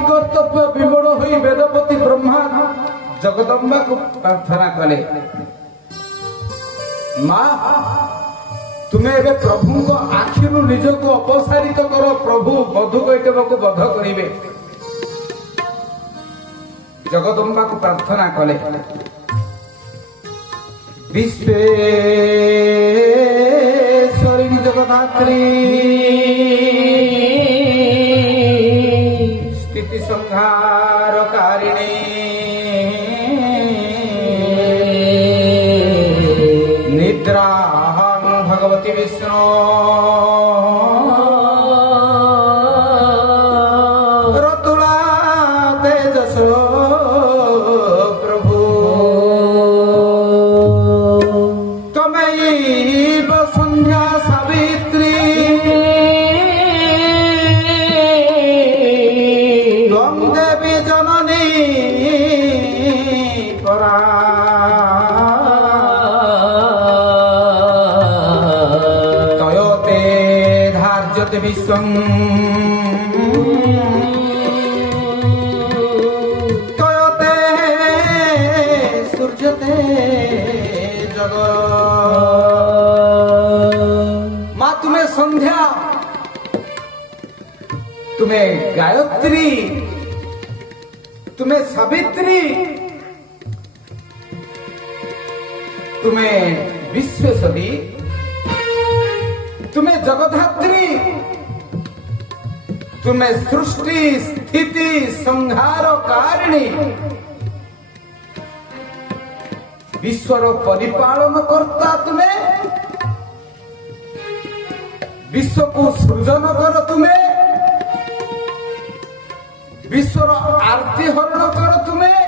कर्तव्य विमूढ़ हुई वेदपति ब्रह्मा जगदम्बा को प्रार्थना कले, माँ तुम्हें एवं प्रभु को आखिर निज को अपसारित कर, प्रभु बधु बैठक को बध करेंगे। जगदम्बा को प्रार्थना कले, विश्वेश्वरी जगदात्री स्थिति संहार कारिणी निद्राहं भगवती विष्णु रतुला तेजसो प्रभु त्वमैव संध्या सावित्री त्वं देवी जननी परा तयोते धार्यते विश्वं तयोते सूर्यते जगत्। माँ तुम्हें संध्या, तुम्हें गायत्री, तुम्हें सावित्री, तुम्हें विश्वेश्वरी, तुम्हें जगधात्री, तुम्हें सृष्टि स्थिति संहार कारिणी, विश्वर परिपालन करता तुम्हें, विश्व को सृजन कर तुम्हें, विश्वर आरती हरण कर तुम्हें,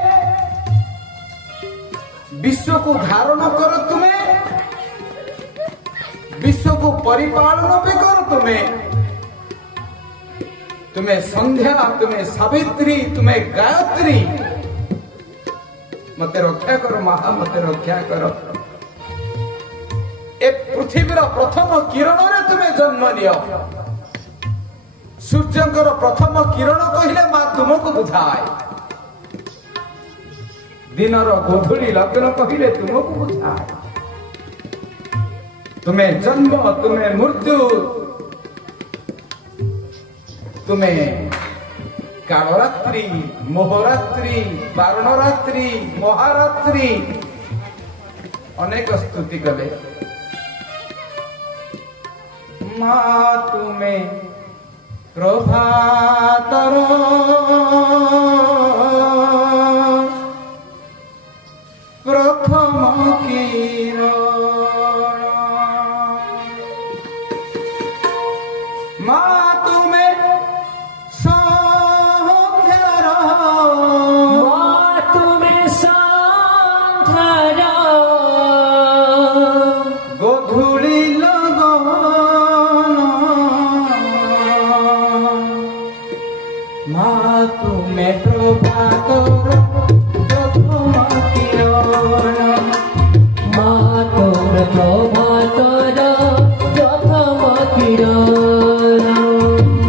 विश्व को धारण कर तुम्हें, विश्व को परिपालन भी कर तुम्हें। तुम्हें संध्या, तुम्हें सावित्री, तुम्हें गायत्री, मते रक्षा करो महा, मते रक्षा करो। ए पृथ्वीर प्रथम किरण रे तुम्हें जन्म दियो। सूर्यंकर प्रथम किरण कहले माँ तुमको बुझाए, दिनर गोधूली लग्न कहले तुमको बुझाए। तुम्हें जन्म, तुम्हें मृत्यु, तुम्हें कालरात्रि, मोहरात्रि, बारणरात्रि, महारात्रि अनेक स्तुति कले। माँ तुम्हें प्रभातर प्रथम किरण, माँ तुम्हें संध्यार, माँ तुम्हें संध्यार गोधूली लगन, माँ तुम्हें प्रभाकर प्रथम किरण, माँ तुम्हें प्रभातर प्रथम किरण,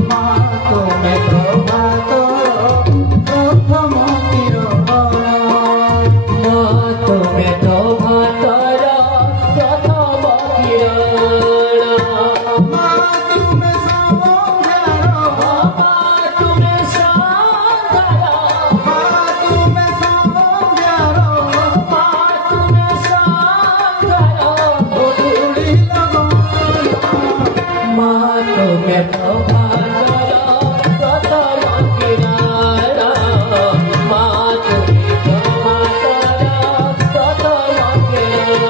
माँ तुम्हें प्रभाकर प्रथम किरण, माँ तुम्हें प्रभातर प्रथम किरण, माँ तुम्हें संध्यार, माँ तुम्हें संध्यार, माँ तुम्हें संध्यार माँ तुम्हें संध्यार गोधूली लगन, माँ तुम्हें प्रभाकर प्रथम किरण, माँ तुम्हें प्रभाकर प्रथम किरण।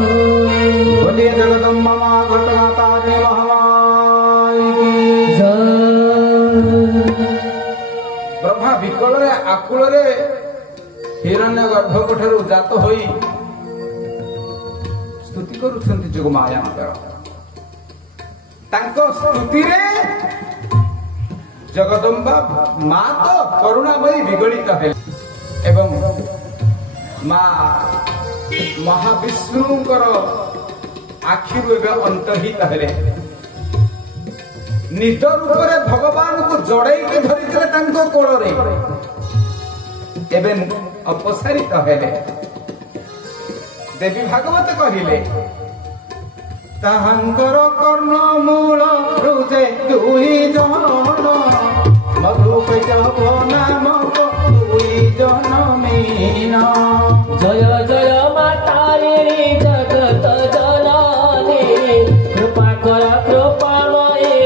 बोलिए जगदम्बा मां घटना तारिणी महामाई की जय। ब्रह्मा विकल आकुल हिरण्य गर्भ ठारू जात हो स्तुति करुछन्ति जोग मायाଙ୍କର तांको स्तुति रे जगदम्बा मां तो करुणामयी विगलित है एवं मां महाविष्णुଙ୍କର आखिरु एवं अंतहित हेले निज रूपरे भगवान को जड़ेई धरिथिले तांको कोଳରେ एवं अपसारित हेले देवी भागवत कहिले ताहांकर कर्ण मूल हृदय दुई जन मधुकैटभ नामक दुई जन मीना जय जय मातारिणी जगत जननी कृपा कर कृपामये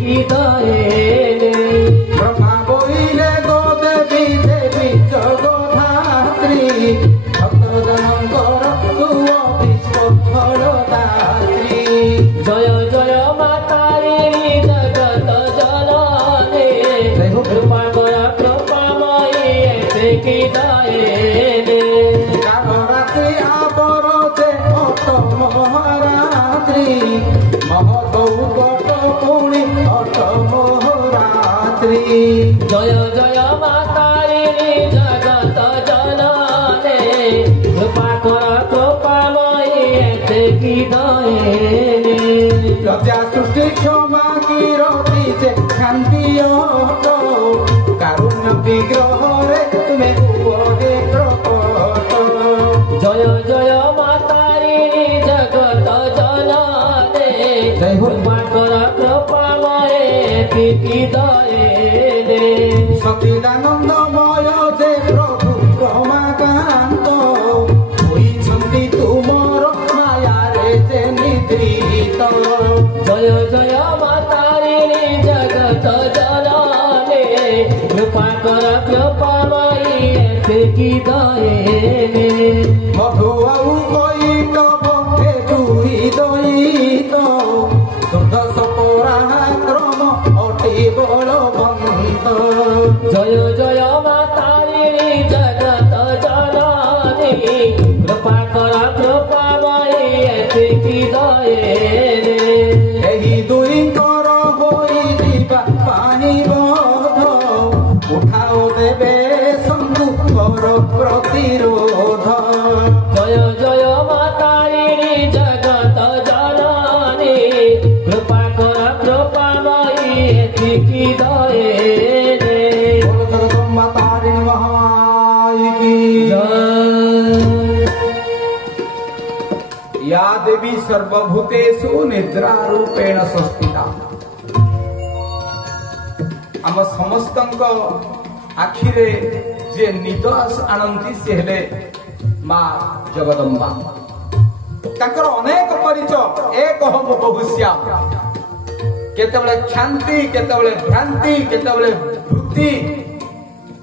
की दये ब्रह्मा बोइले गो देवी देवी जगधात्री भक्त जनकर तुअ विश्व फलदात्री जय जय मातारिणी जगत जननी कृपा कर कृपामये की दये रात्रि आवरते अट महारात्रि महदौगट पुणी अट महारात्रि जय जय मातारिणी जगत जननी कृपा कर कृपामये की दये लज्जा सृष्टि क्षमा कीरति जे शांति अट कारुण्य विग्रह रे तुमे उपदे प्रकट जय जय मातारिणी जगत जननी जय हो। कृपा कर कृपामये की दये सचिदानंदमय जे प्रभु रमाकांत होइछन्ति तुमर मायारे जे निद्रित जय जय मातारिणी जगत जननी कृपा कर कृपामये की दये मधु आउ कैटभ हे दुई दयित दुर्दश पराक्रम अति बलवन्त जय जय मातारिणी जगत जननी कृपा कर कृपामये की दये एही दुईकर होई जिबा पानी बध उठाओ देवे शंभु कर प्रतिरोध जय जय मातारिणी जगत जननी कृपा कर कृपामये की दये जगदम्बा तारिणी महा माई की या देवी सर्वभूतेषु निद्रा रूपेण संस्थिता आम समस्तंक आखिरे जे निद आनंदी से हेले माँ जगदम्बा ताकर अनेक परिचय एक हम बहुश्याम केतबले क्षांति केतबले भ्रांति केतबले वृत्ति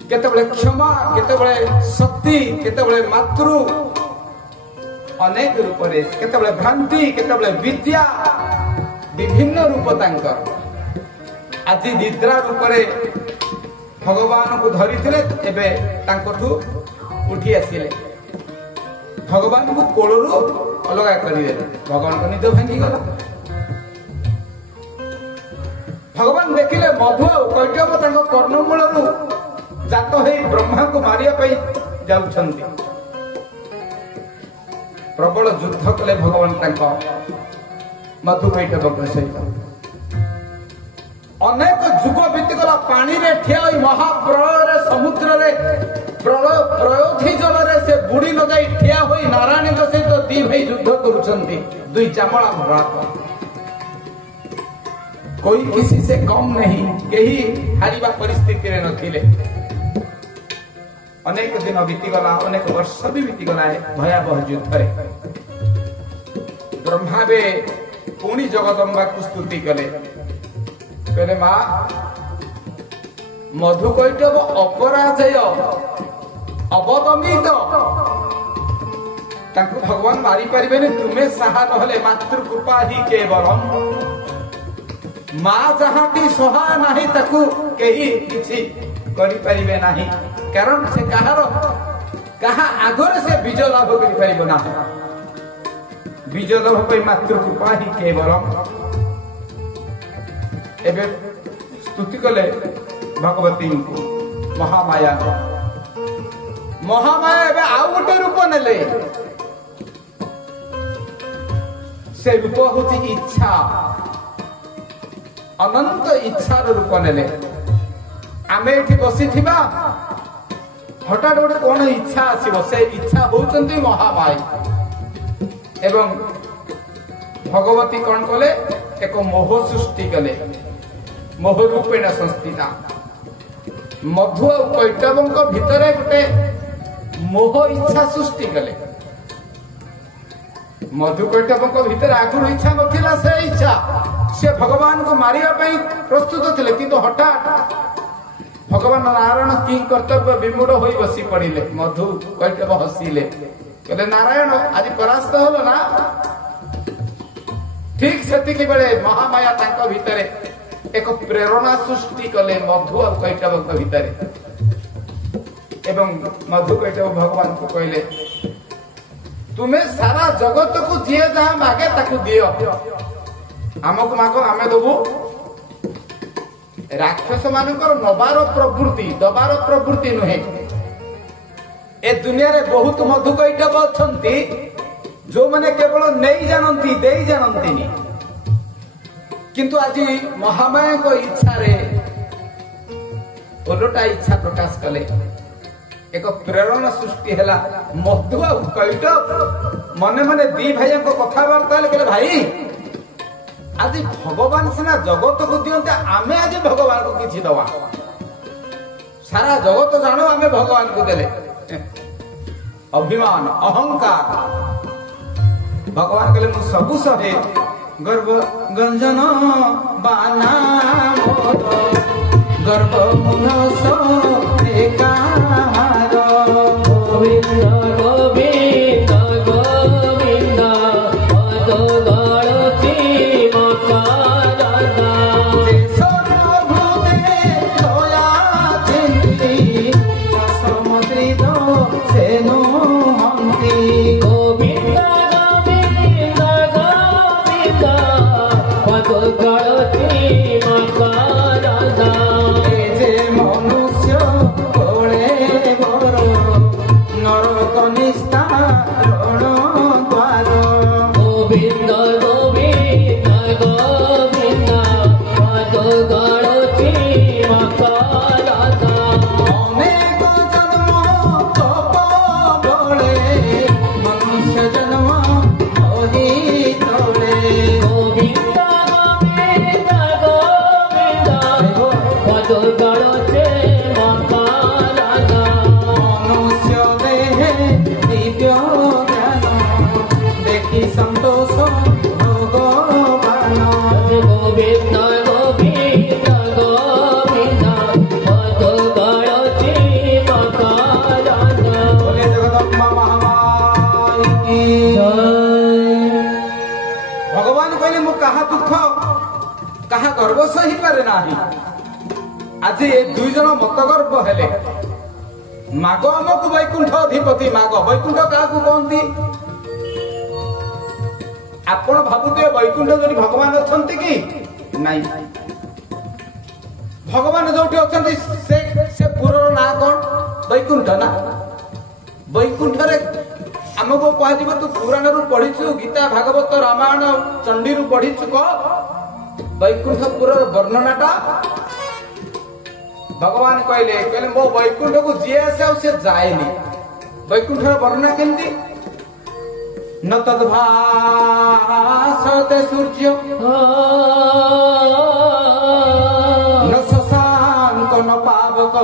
केतबले क्षमा केतबले शक्ति केतबले मातृ अनेक रूप रे केतबले भ्रांति केतबले विद्या विभिन्न रूप तांकर आज निद्रा रूप रे भगवान को धरी एबे तांकठू उठी आसिले भगवान को कोलरू अलग करदे भगवान को निद भांगी गला भगवान देखिले मधु कैटव तांको कर्णमूलरू जात हे ब्रह्मा को मारिया पई जाउछंती प्रबल युद्ध कले भगवान तांको मधु कैटव सहित अनेक जुग बीती गला पानी रे ठिया होई महाप्रलय समुद्र रे प्रयोधी जल रे से बुड़ी न जाई ठिया होई नारायण सहित दी भाई युद्ध करुछंती दुई चामड़ा भरात कोई किसी से कम नहीं केही हारिबा परिस्थिति रे नथिले अनेक दिन बीती गला अनेक वर्ष भी बीती गला भयावह युद्ध रे ब्रह्मा बे पुणी जगदम्बा को स्तुति कले कहले माँ मधु कैटव अपराजय अवदमित तांको भगवान मारी परिबेने तुमे साहा नहले मातृ कृपा ही केवलम माँ जहाटी सहा नाही ताकू केही किछि करि परिबे नाही कारण से कहार कहा आगरे से विजय लाभ करि परिबो ना विजय लाभ पई मातृ कृपा ही केवलम एबे स्तुति कले भगवती को महामाया एबे आउ गोटे रूप नेले से रूप होची इच्छा अनंत इच्छार रूप नेले आमे एठी बसी थिबा हठात गोटे कोन इच्छा आसीबो से इच्छा होचंती महामाया एवं भगवती कोन कले एक मोह सृष्टि कले मोह रूपेण संस्थिता मधु और कैटवंक भितरे गोटे मोह इच्छा सृष्टि कले मधु कैटवंक भितर आगुर इच्छा नथिला से इच्छा से भगवान को मारिया पई प्रस्तुत थिले किंतु हठात भगवान नारायण की कर्तव्य विमूढ़ होई बसी पड़िले मधु कैटव हसिले कहले नारायण आज परास्त हलो ना ठीक सेतिकी बेले महामाया तांको भितरे एक प्रेरणा सृष्टि कले मधु और कैटव भितरे एवं मधु कैटव भगवान को कहले तुम्हें सारा जगत को जिए जहां मागे ताकू दियो आमको मागो आमे दबु राक्षस मानकर नबार प्रवृत्ति दबार प्रवृत्ति नुहे ए दुनिया रे बहुत मधु कैटव अछंती जो मैंने केवल नहीं जानती दे जानती किंतु आज महामाया को इच्छा रे ओलटा इच्छा प्रकाश कले एक प्रेरणा सृष्टि हैला मधु और कैटव मने मने दी भाई को कथाबार्ता कहले भाई आज भगवान सिना जगत को दियंते आमे आज भगवान को किछि दवा सारा जगत जानो आमे भगवान को देले अभिमान अहंकार भगवान कहले मु सबु सहे गर्व गंजन बाना मोर गर्व मुनस एकार गोविंद गोविंद गोविंद पद गळती मकादा सर्वभूते दया चिंती समुद्री दो सेनु हंती गोविंद गोविंद गोविंद पद गळती मकादा जे मनुष्य कोळे ଗର୍ବ ସହିପାରେ ନାହିଁ। ଆଜି ଏ ଦୁଇ ଜଣ ମତଗର୍ବ ହେଲେ। ମାଗ ଆମକୁ ବୈକୁଣ୍ଠ ଅଧିପତି ମାଗ। ବୈକୁଣ୍ଠ କାହାକୁ କହନ୍ତି? ଆପଣ ଭାବୁଥିବେ ବୈକୁଣ୍ଠ ଯୋଉଠି ଭଗବାନ ଅଛନ୍ତି କି? ନାଇଁ। ଭଗବାନ ଯୋଉଠି ଅଛନ୍ତି ସେ ପୁରର ନାଁ କଣ? ବୈକୁଣ୍ଠ ନା। ବୈକୁଣ୍ଠରେ ଆମକୁ କୁହାଯିବ ତୁ ପୁରାଣରୁ ପଢିଛୁ, ଗୀତା ଭାଗବତ ରାମାୟଣ ଚଣ୍ଡୀରୁ ପଢିଛୁ, କହ ବୈକୁଣ୍ଠପୁରର ବର୍ଣ୍ଣନାଟା। ଭଗବାନ କହିଲେ ମୋ ବୈକୁଣ୍ଠକୁ ଯିଏ ଆସେ ଆଉ ସେ ଯାଏନି। ବୈକୁଣ୍ଠର ବର୍ଣ୍ଣନା କେମିତି? न तद्भासते सूर्य न शशांक न पावक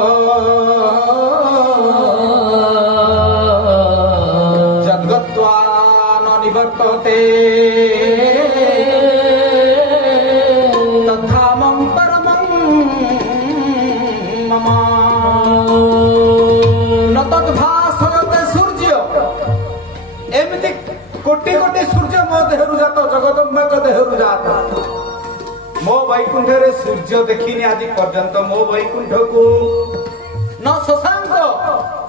जद्गत्वा न निवर्तते तद्धामं परमं मम न तद्भासते सूर्य। एमती कोटि कोटि सूर्य मो देहरु जात जगदम्बा देहरु जात। मो वैकुंठ रे सूर्य देखिनी आज पर्यंत। मो वैकुंठ को न शशांक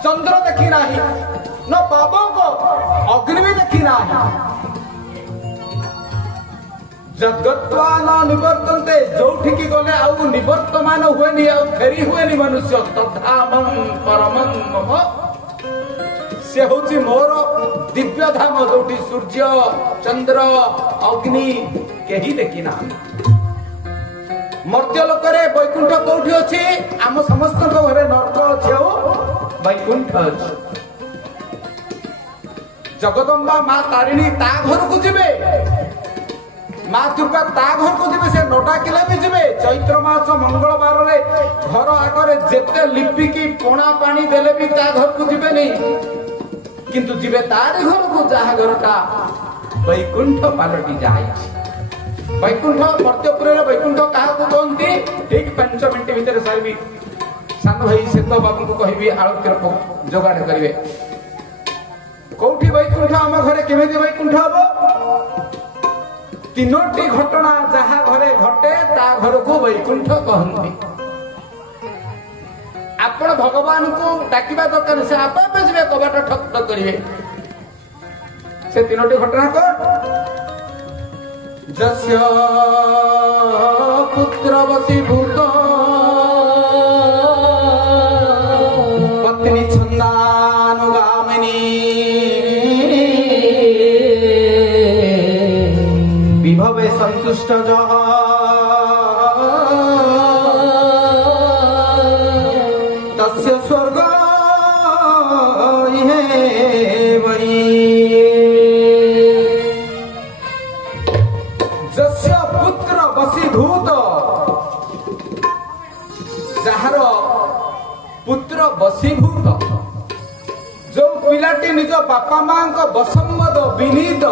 चंद्र देखी नाही, न पावक अग्नि भी देखी नाही। जगत्वा न निवर्तन्ते, जोठिकी गले आउ निवर्तमान हुएनी, आउ फेरी हुएनी मनुष्य। तद्धामं परमं मम, से होची मोर दिव्य धाम जोठी सूर्य चंद्र अग्नि केही देखी ना। मर्त्य लोकरे वैकुंठ कोठी अछि? आम समस्त घरे नरक अछि और वैकुंठ अछि। जगदम्बा मां तारिणी ता घर को जिबे, मां दुर्गा ता घर को जिबे, से नोटा किले भी जिबे। चैत्र मास मंगलवार रे घर आगरे जेते लिपि की पोणा पानी देले भी ता घर को जिबे नहीं, किंतु जीवे तारी घर को जहा घरटा वैकुंठ पालटी जाए। वैकुंठ मर्त्यपुर वैकुंठ क्या कहते? ठीक 5 मिनिट भितर सारी सान भाई सेत बाबू को कहबी आलोक्य जोगाड़ करेंगे। कौटी वैकुंठ आम घरे केमी वैकुंठ हम? 3टी घटना जहा घरे घटे ता घर को वैकुंठ कहते। आपण भगवान को डाकिबा दरकार, से आपे आपे जिवे कबाट ठक ठक करिवे। से 3टी घटना को जस्य पुत्र वशीभूत पत्नी छन्दानुगामिनी विभवे संतुष्ट जः स्वर्ग जस्य पुत्र वशीभूत, जार पुत्र वशीभूत, जो पिलाटी निज बापा मां बसम्मद विनीत,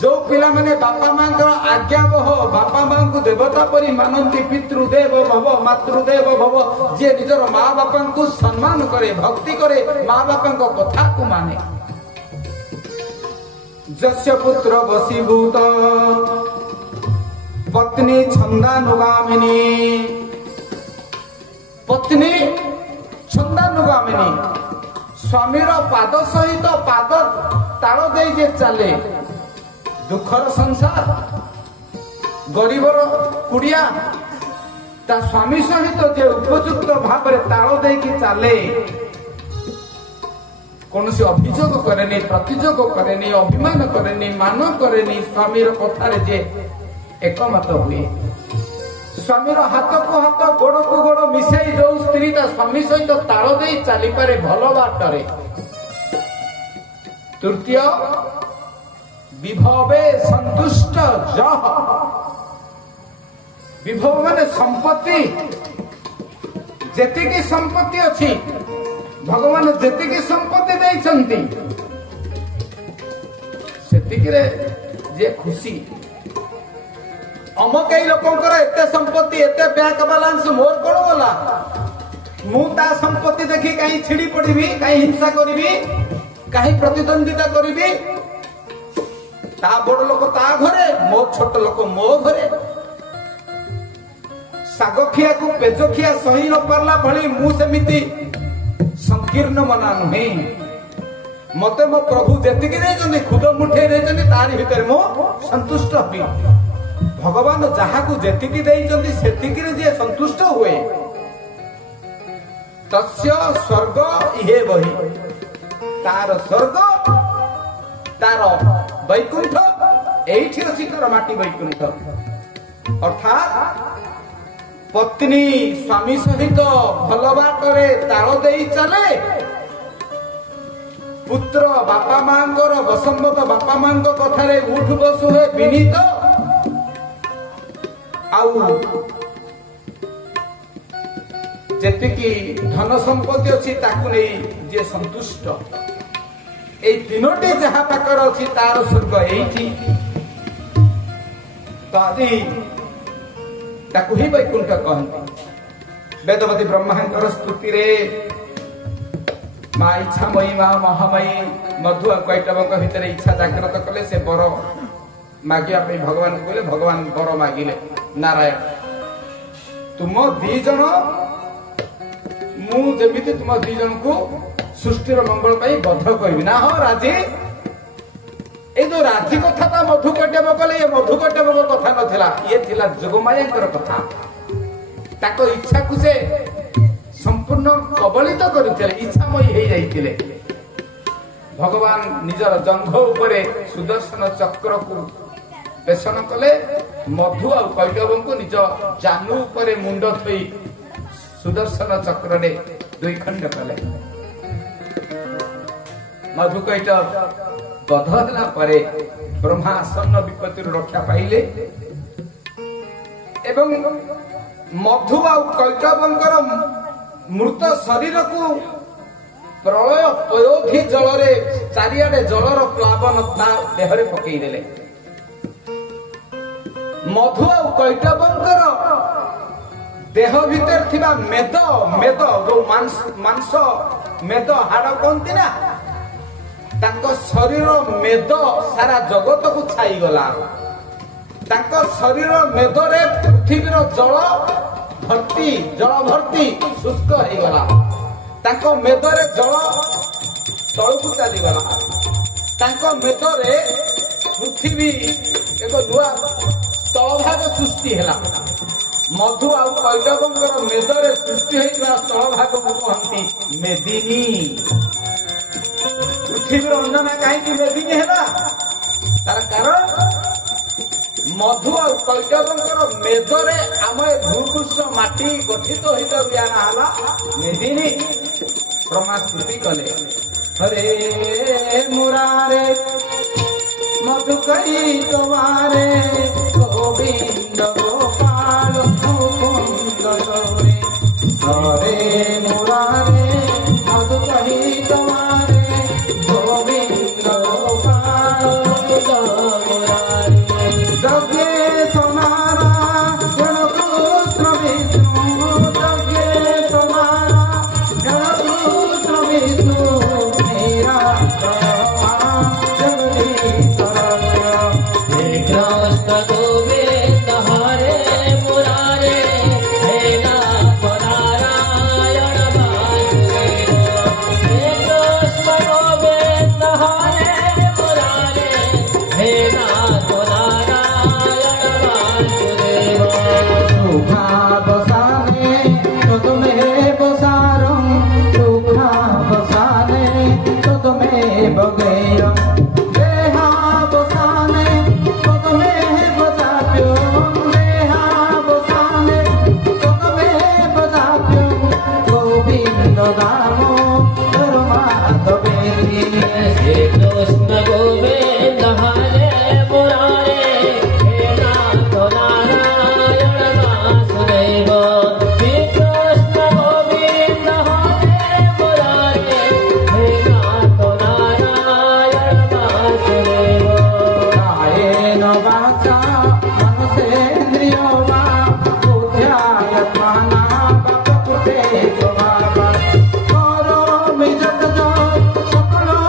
जो पिला माने बापा मां आज्ञा बह बापा मां को देवता परी मानती। पितृदेव भव मातृदेव भव, जे निजर माँ बापा को सम्मान करे भक्ति करे माँ बापा कथा को माने। जस्य पुत्र वशीभूत पत्नी छन्दानुगामिनी, पत्नी छन्दानुगामिनी स्वामीर पाद सहित पाद ताल दे जे चले। दुखर संसार गरीबर कुड़िया ता स्वामी सहित जे उपयुक्त भाव ताल दे चले, कौन सी अभियोग करे, प्रतियोग करे, अभिमान करे, मान करे, स्वामीर कथार जे एकमत हुए। स्वामीर हाथ को हाथ गोड़ को गोड़ मिसाई जो स्त्री ता स्वामी सहित ताल दे चली पारे भल बाटरे। तृतीय विभवे संतुष्ट जह, विभव माने संपत्ति, जेतिकी संपत्ति अच्छी भगवान जेतिकी संपत्ति देइछंती सेतिकी रे जे खुशी। अमक कई लोकंकर एते संपत्ति एते बैंक बैलेंस मोर कोन गला, मु ता संपत्ति देखि कहीं छिड़ी पड़ीबी, कहीं हिंसा करिबी, कहीं प्रतिद्वंदिता करिबी। ता बड़ लोक ता घरे, मो छोट लोक मो घरे। ଶାଗଖିଆ କୁ ପେଜଖିଆ ସହି ନ ପାରିଲା ଭଳି ମୁଁ ସେମିତି ସଂକୀର୍ଣ୍ଣ ମନା ନୁହେଁ। ମତେ ମୋ ପ୍ରଭୁ ଯେତିକି ଦେଇଛନ୍ତି ଖୁଦ ମୁଠେଇ ଦେଇଛନ୍ତି ତାରି ଭିତରେ ମୁଁ ସନ୍ତୁଷ୍ଟ ହେବି। ଭଗବାନ ଯାହାକୁ ଯେତିକି ଦେଇଛନ୍ତି ସେତିକିରେ ଯିଏ ସନ୍ତୁଷ୍ଟ ହୁଏ ତସ୍ୟ ସ୍ୱର୍ଗ ଇହେ ବହି, ତାର ସ୍ୱର୍ଗ ତାର ବୈକୁଣ୍ଠ ଏଇଠି ଅଛି, ତାର ମାଟି ବୈକୁଣ୍ଠ। ଅର୍ଥାତ୍ ପତ୍ନୀ ସ୍ୱାମୀ ସହିତ ଭଲ ବାଟରେ ତାଳ ଦେଇ ଚାଲେ, ପୁତ୍ର ବାପା ମାଙ୍କର ବସମ୍ବତ ବାପା ମାଙ୍କ କଥାରେ ଉଠ ବସ ହୁଏ ବିନୀତ, ଆଉ ଯେତିକି ଧନ ସମ୍ପତ୍ତି ଅଛି ତାକୁ ନେଇ ଯିଏ ସନ୍ତୁଷ୍ଟ। ଏଇ ତିନୋଟି ଯାହା ପାଖରେ ଅଛି ତାର ସ୍ୱର୍ଗ ଏଇଠି, ତ ଆଜି ତାକୁ ହିଁ ବୈକୁଣ୍ଠ କହନ୍ତି। ବେଦବତୀ ବ୍ରହ୍ମାଙ୍କର ସ୍ତୁତିରେ ମା ଇଚ୍ଛାମୟୀ ମା ମହାମୟୀ ମଧୁ ଆଉ କୈଟବଙ୍କ ଭିତରେ ଇଚ୍ଛା ଜାଗ୍ରତ କଲେ। ସେ ବର ମାଗିବା ପାଇଁ ଭଗବାନଙ୍କୁ କହିଲେ, ଭଗବାନ ବର ମାଗିଲେ ନାରାୟଣ ତୁମ ଦି ଜଣ, ମୁଁ ଯେମିତି ତୁମ ଦି ଜଣଙ୍କୁ ସୃଷ୍ଟିର ମଙ୍ଗଳ ପାଇଁ ବଦ୍ଧ କରିବି ନା। ହଁ ରାଜି। ଏଇ ଯୋଉ ରାଜି କଥାଟା ମଧୁ କୈଟବ କଲେ, ଏ ମଧୁ କୈଟବଙ୍କ କଥା ନଥିଲା, ଇଏ ଥିଲା ଯୋଗମାୟାଙ୍କର କଥା। ତାଙ୍କ ଇଚ୍ଛାକୁ ସେ ସମ୍ପୂର୍ଣ୍ଣ କବଳିତ କରିଥିଲେ, ଇଚ୍ଛାମୟୀ ହେଇଯାଇଥିଲେ। ଭଗବାନ ନିଜର ଜଙ୍ଘ ଉପରେ ସୁଦର୍ଶନ ଚକ୍ରକୁ ବେଷଣ କଲେ, ମଧୁ ଆଉ କୈଟବଙ୍କୁ ନିଜ ଜାନୁ ଉପରେ ମୁଣ୍ଡ ଥୋଇ ସୁଦର୍ଶନ ଚକ୍ରରେ ଦୁଇ ଖଣ୍ଡ କଲେ। ମଧୁ କୈଟବ ବଧ ହେଲା ପରେ ବ୍ରହ୍ମା ଆସନ୍ନ ବିପତ୍ତିରୁ ରକ୍ଷା ପାଇଲେ ଏବଂ ମଧୁ ଆଉ କୈଟବଙ୍କର ମୃତ ଶରୀରକୁ ପ୍ରଳୟ ପୟୋଧି ଜଳରେ ଚାରିଆଡେ ଜଳର ପ୍ଲାବନ ତା ଦେହରେ ପକେଇଦେଲେ। ମଧୁ ଆଉ କୈଟବଙ୍କର ଦେହ ଭିତରେ ଥିବା ମେଦ ଯୋଉ ମାଂସ ମେଦ ହାଡ କହନ୍ତି ନା, ତାଙ୍କ ଶରୀର ମେଦ ସାରା ଜଗତକୁ ଛାଇଗଲା। ତାଙ୍କ ଶରୀର ମେଦରେ ପୃଥିବୀର ଜଳ ଭର୍ତ୍ତି ଶୁଷ୍କ ହେଇଗଲା। ତାଙ୍କ ମେଦରେ ଜଳ ତଳକୁ ଚାଲିଗଲା। ତାଙ୍କ ମେଦରେ ପୃଥିବୀ ଏକ ନୂଆ ସ୍ଥଳଭାଗ ସୃଷ୍ଟି ହେଲା। ମଧୁ ଆଉ କୈଟବଙ୍କର ମେଦରେ ସୃଷ୍ଟି ହେଇଥିବା ସ୍ଥଳଭାଗକୁ କହନ୍ତି ମେଦିନୀ। ପୃଥିବୀର ଅଞ୍ଜନା କାହିଁକି ମେଦିନୀ ହେଲା? ତାର କାରଣ ମଧୁ ଆଉ କୈଟବଙ୍କର ମେଦରେ ଆମ ଏ ଭୂପୃଷ୍ଠ ମାଟି ଗଠିତ ହୋଇଥିବାରୁ ୟା ନାଁ ହେଲା ମେଦିନୀ। ବ୍ରହ୍ମା ସ୍ତୁତି କଲେ, ହରେ ମୁରାରେ ମଧୁ କୈଟବାରେ ଗୋବିନ୍ଦ ଗୋପାଳ ମୁକୁନ୍ଦ ଗୌରୀ। ହରେ ମୁରାରେ ମଧୁ କୈଟବାରେ ଗୋବିନ୍ଦ ଗୋପାଳ যজ্ঞে তোমারা জন কৃষ্ণ বিষ্ণু, যজ্ঞে তোমারা জন কৃষ্ণ বিষ্ণু, মেরা কৃষ্ণ গোবিন্দ হরে মুরারে হে নাথ নারায়ণ বাসুদেব। কৃষ্ণ গোবিন্দ হরে মুরারে হে নাথ बसाने तो तुम्हें बसारम, सुखा बसाने तो तुम्हें बगैरम, देहा बसाने तो तुम्हें बसाप्यो, देहा बसाने तो तुम्हें बसाप्यो, गोविंद गामो धर्माधव बेदी। श्री कृष्ण गोविंद हरे मुरारे हे नाथ नारायण वासुदेव। श्री कृष्ण गोविंद हरे मुरारे हे नाथ नारायण वासुदेव। कायेन वाचा मनसेन्द्रियो वा बुद्ध्यात्मना प्रकृते स्वभावः करोमि यत् सकलो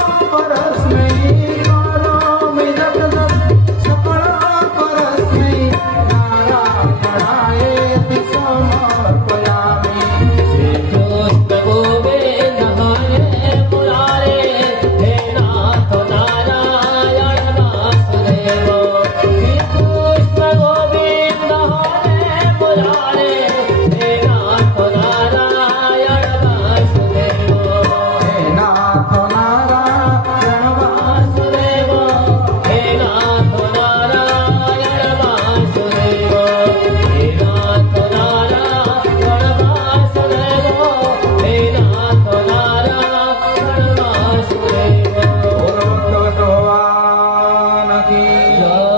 জয়